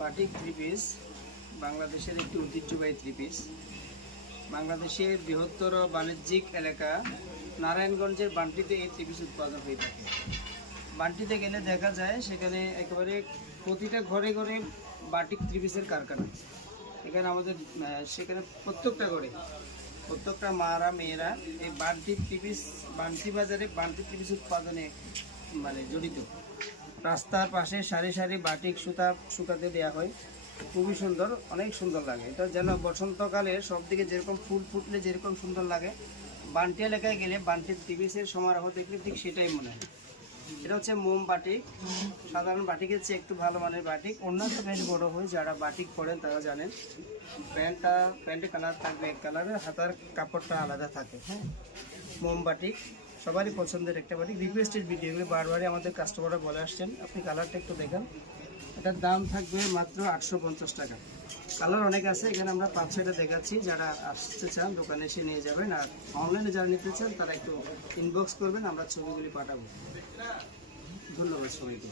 Batik three piece বাংলাদেশের একটি ঐতিহ্যবাহী থ্রি পিস। বাংলাদেশের বৃহত্তর বাণিজ্যিক এলাকা নারায়ণগঞ্জের বান্টিতে এই থ্রি পিস উৎপাদন হয়ে থাকে। বান্টিতে গেলে দেখা যায় সেখানে একেবারে প্রতিটা ঘরে ঘরে বাটিক থ্রি পিসের কারখানা। এখানে আমাদের সেখানে প্রত্যেকটা মারা মেয়েরা এই বান্টি থ্রি পিস, বান্টি বাজারে বান্টি থ্রি পিস উৎপাদনে জড়িত। রাস্তার পাশে সারি সারি বাটিক শুকাতে দেওয়া হয়, খুবই সুন্দর, অনেক সুন্দর লাগে। এটা যেন বসন্তকালে সব দিকে যেরকম ফুল ফুটলে যেরকম সুন্দর লাগে, বান্টি এলাকায় গেলে বান্টির থ্রি পিসের সমারোহ দেখলে ঠিক সেটাই মনে হয়। এটা হচ্ছে মোম বাটিক, সাধারণ বাটিকের চেয়ে একটু ভালো মানের বাটিক। অন্যান্য বেশ বড় হয়, যারা বাটিক পরেন তারা জানেন। প্যান্টের কালার থাকবে এক কালারের, হাতার কাপড়টা আলাদা থাকে। হ্যাঁ, মোম বাটিক সবারই পছন্দের একটা বাটিক। রিকোয়েস্টেড ভিডিও, এগুলো বারবারই আমাদের কাস্টমাররা বলে আসছেন। আপনি কালারটা একটু দেখেন। এটার দাম থাকবে মাত্র 850 টাকা। কালার অনেক আছে, এখানে আমরা 5-6টা দেখাচ্ছি। যারা আসতে চান দোকানে এসে নিয়ে যাবেন, আর অনলাইনে যারা নিতে চান তারা একটু ইনবক্স করবেন, আমরা ছবিগুলি পাঠাবো। ধন্যবাদ সবাইকে।